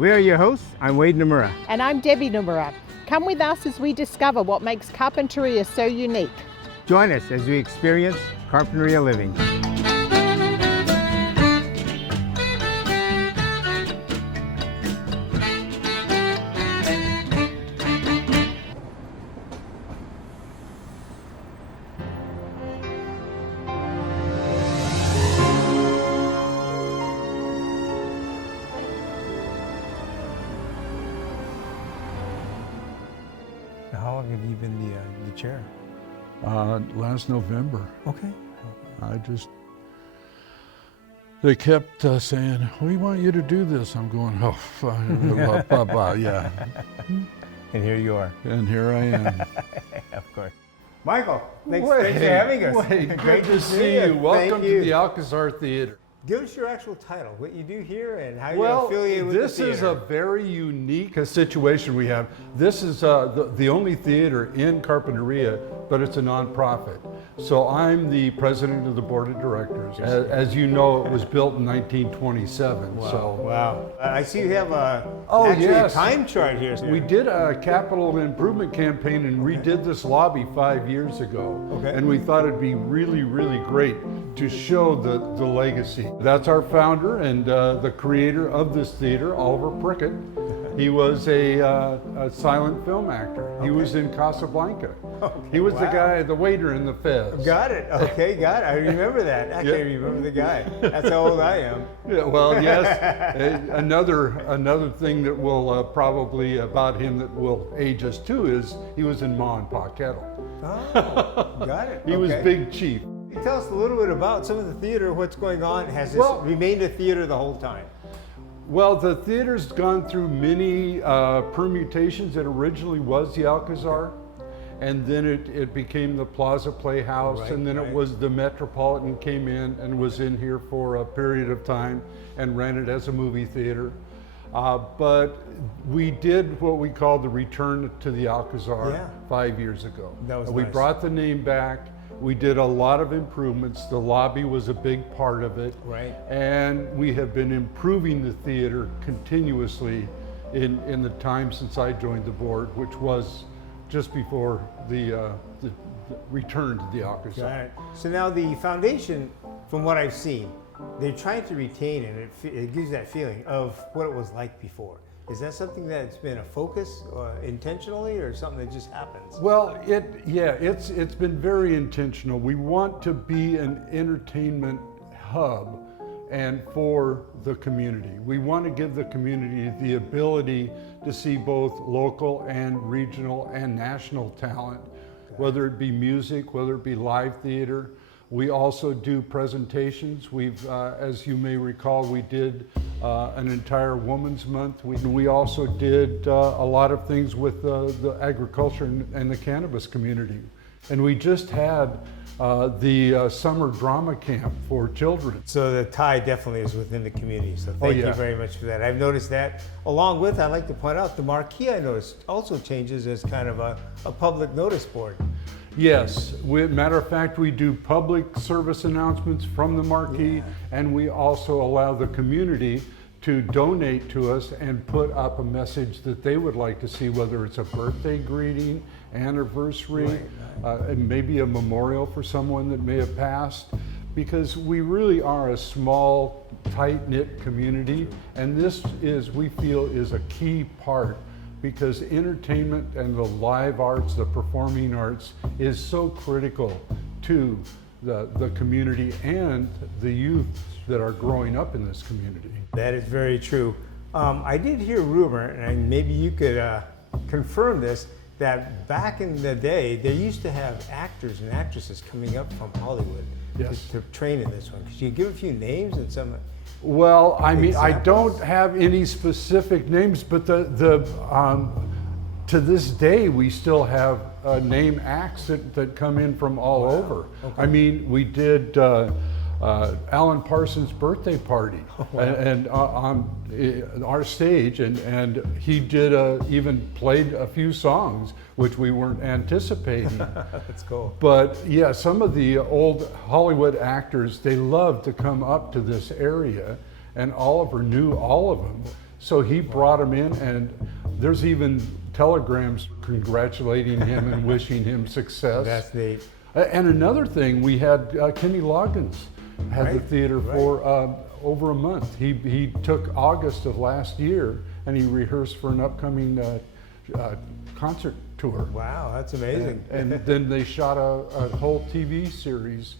We are your hosts. I'm Wade Nomura. And I'm Debbie Nomura. Come with us as we discover what makes Carpinteria so unique. Join us as we experience Carpinteria living. How long have you been the chair? Last November. Okay. They kept saying, we want you to do this. I'm going, oh, fine, yeah. And here you are. And here I am. Of course. Michael, thanks for having us. Wade, great to see you. Welcome to the Alcazar Theater. Give us your actual title, what you do here, and how you're Well, affiliated with the this theater. is a very unique situation we have. This is the only theater in Carpinteria, but it's a nonprofit. So I'm the president of the board of directors. As you know, it was built in 1927. Wow. So Wow. I see you have a yes. time chart here. We did a capital improvement campaign and redid this lobby 5 years ago. Okay. And we thought it'd be really, really great to show the legacy. That's our founder and the creator of this theater, Oliver Prickett. He was a silent film actor. He was in Casablanca. Okay, He was the wow. guy, the waiter in the Fez. Got it. Okay, got it. I remember that. Actually, I remember the guy. That's how old I am. Yeah, well, yes. Another thing that will probably about him that will age us too is he was in Ma and Pa Kettle. Oh, got it. He was Big Chief. Can you tell us a little bit about some of the theater, what's going on? Has this remained a theater the whole time? Well, the theater's gone through many permutations. It originally was the Alcazar, and then it became the Plaza Playhouse, and then it was the Metropolitan came in and was in here for a period of time and ran it as a movie theater. But we did what we called the return to the Alcazar 5 years ago. That was We nice. brought the name back. We did a lot of improvements. The lobby was a big part of it. Right. And we have been improving the theater continuously in the time since I joined the board, which was just before the return to the Alcazar. Got it. So now the foundation, from what I've seen, they're trying to retain it gives that feeling of what it was like before. Is that something that's been a focus intentionally, or something that just happens? Well, it's been very intentional. We want to be an entertainment hub and for the community. We want to give the community the ability to see both local and regional and national talent, whether it be music, whether it be live theater. We also do presentations. We've, as you may recall, we did an entire Women's Month. We also did a lot of things with the agriculture and the cannabis community. And we just had the summer drama camp for children. So the tie definitely is within the community. So thank you very much for that. I've noticed that. Along with, I'd like to point out, the marquee I noticed also changes as kind of a public notice board. Yes, matter of fact, we do public service announcements from the marquee, and we also allow the community to donate to us and put up a message that they would like to see, whether it's a birthday greeting, anniversary, and maybe a memorial for someone that may have passed, because we really are a small, tight-knit community, and this is, we feel, is a key part, because entertainment and the live arts, the performing arts, is so critical to the community and the youth that are growing up in this community. That is very true. I did hear a rumor, and maybe you could confirm this, that back in the day, they used to have actors and actresses coming up from Hollywood to train in this one. Could you give a few names and some? Well, I mean, I don't have any specific names, but to this day, we still have name acts that come in from all over. Okay. I mean, we did Alan Parsons' birthday party and on our stage, and he did even played a few songs which we weren't anticipating. That's cool. But yeah, some of the old Hollywood actors, they love to come up to this area, and Oliver knew all of them. So he brought him in, and there's even telegrams congratulating him and wishing him success. That's neat. And another thing, we had Kenny Loggins had the Right, theater for over a month. He took August of last year and he rehearsed for an upcoming concert tour. Wow, that's amazing. And then they shot a whole TV series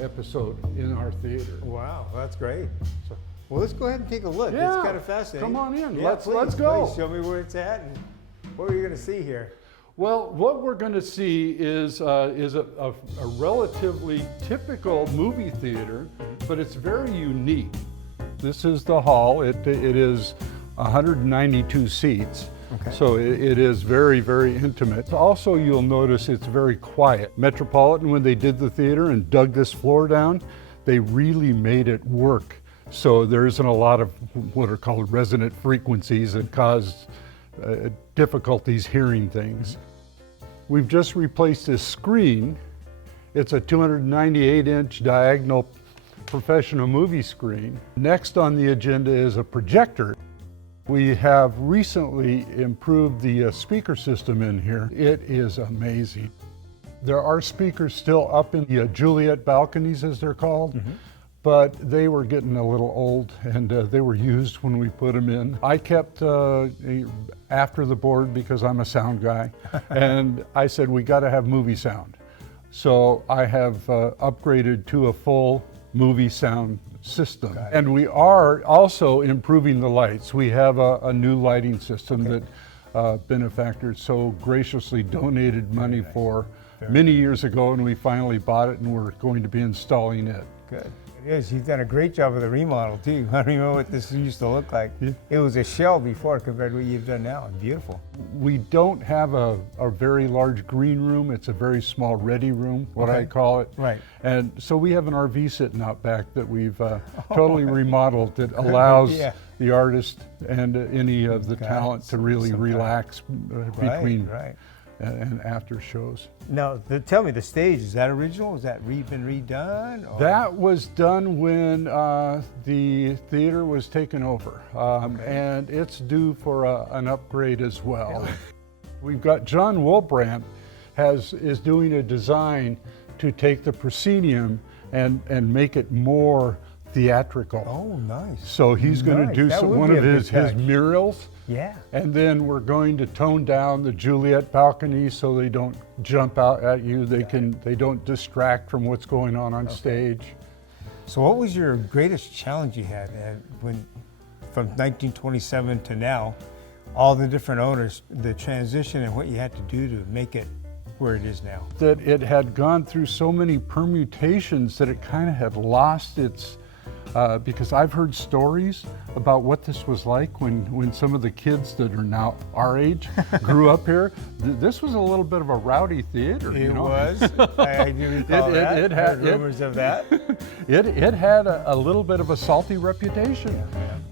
episode in our theater. Wow, that's great. So, Well, let's go ahead and take a look. Yeah, It's kind of fascinating. come on in. Yeah, Let's please, go. Please show me where it's at and what are you going to see here? well, what we're going to see is a relatively typical movie theater, but it's very unique. This is the hall. It is 192 seats. Okay. So it is very, very intimate. Also, you'll notice it's very quiet. Metropolitan, when they did the theater and dug this floor down, they really made it work. So there isn't a lot of what are called resonant frequencies that cause difficulties hearing things. We've just replaced this screen. It's a 298-inch diagonal professional movie screen. Next on the agenda is a projector. We have recently improved the speaker system in here. It is amazing. There are speakers still up in the Juliet balconies, as they're called, but they were getting a little old and they were used when we put them in. I kept after the board because I'm a sound guy, and I said, we got to have movie sound. So I have upgraded to a full movie sound system. And we are also improving the lights. We have a new lighting system that benefactors so graciously donated money for many years ago, and we finally bought it and we're going to be installing it. Good. It is. You've done a great job with the remodel too. I don't remember what this used to look like. It was a shell before compared to what you've done now. It's beautiful. We don't have a very large green room. It's a very small ready room, what I call it. Right. And so we have an RV sitting out back that we've totally remodeled that allows the artist and any of the talent to really relax between and after shows. Now, tell me, the stage, is that original? Is that been redone? Or? That was done when the theater was taken over, and it's due for an upgrade as well. We've got John Wolbrandt is doing a design to take the proscenium and make it more theatrical. Oh, nice. So he's going to do one of his murals. Yeah. And then we're going to tone down the Juliet balconies so they don't jump out at you. They don't distract from what's going on stage. So what was your greatest challenge you had from 1927 to now, all the different owners, the transition and what you had to do to make it where it is now? That it had gone through so many permutations that it kind of had lost its because I've heard stories about what this was like when some of the kids that are now our age grew up here. This was a little bit of a rowdy theater. It was. I do recall that. It had rumors of that. It had a little bit of a salty reputation,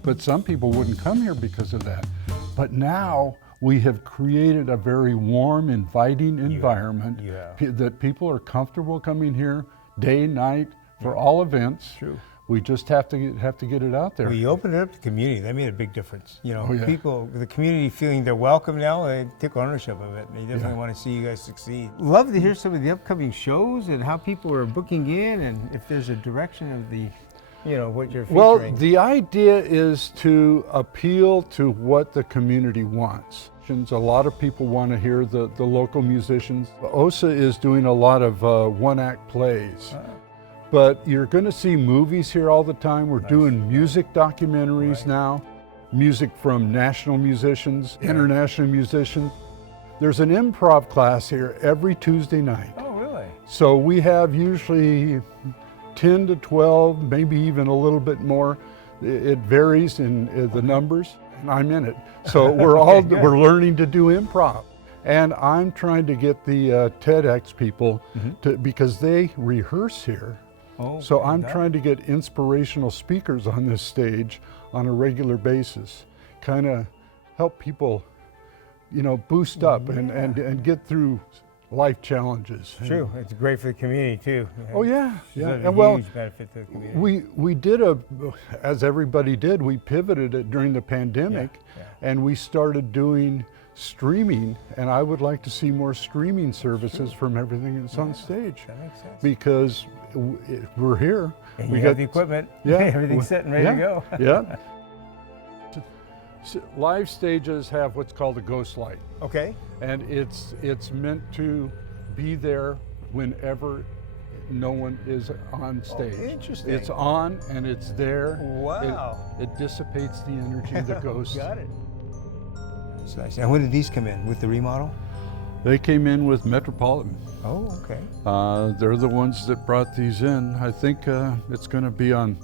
but some people wouldn't come here because of that. But now we have created a very warm, inviting environment that people are comfortable coming here day, night, for all events. True. We just have to get it out there. We opened it up to the community. That made a big difference. You know, people, the community feeling they're welcome now, they took ownership of it. They definitely want to see you guys succeed. Love to hear some of the upcoming shows and how people are booking in and if there's a direction of the, what you're featuring. Well, the idea is to appeal to what the community wants. A lot of people want to hear the local musicians. OSA is doing a lot of one-act plays. But you're going to see movies here all the time. We're doing music documentaries now, music from national musicians, international musicians. There's an improv class here every Tuesday night. Oh, really? So we have usually 10 to 12, maybe even a little bit more. It varies in the numbers, and I'm in it. So we're learning to do improv. And I'm trying to get the TEDx people because they rehearse here. So I'm trying to get inspirational speakers on this stage on a regular basis, kind of help people, boost up and get through life challenges. True. It's great for the community too. Oh yeah, It's yeah. a And well, huge benefit to the community. we did as everybody did, we pivoted it during the pandemic, and we started doing streaming, and I would like to see more streaming services from everything that's on stage. That makes sense. Because we're here. And we you got the equipment. Yeah. Everything's set and ready to go. Yeah. Live stages have what's called a ghost light, Okay. and it's meant to be there whenever no one is on stage. interesting. It's on and it's there. Wow. It dissipates the energy of the ghost. Got it. That's nice. And when did these come in? With the remodel? They came in with Metropolitan. Oh, okay. They're the ones that brought these in. I think it's going to be on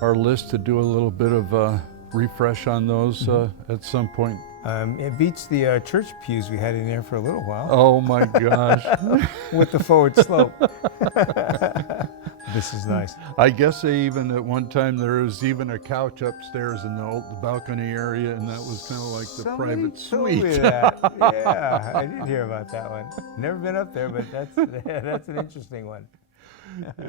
our list to do a little bit of refresh on those at some point. It beats the church pews we had in there for a little while. Oh my gosh. With the forward slope. This is nice. I guess they even, at one time, there was even a couch upstairs in the balcony area, and that was kind of like the private Somebody told me suite. that. Yeah, I did hear about that one. Never been up there, but that's an interesting one. Yeah.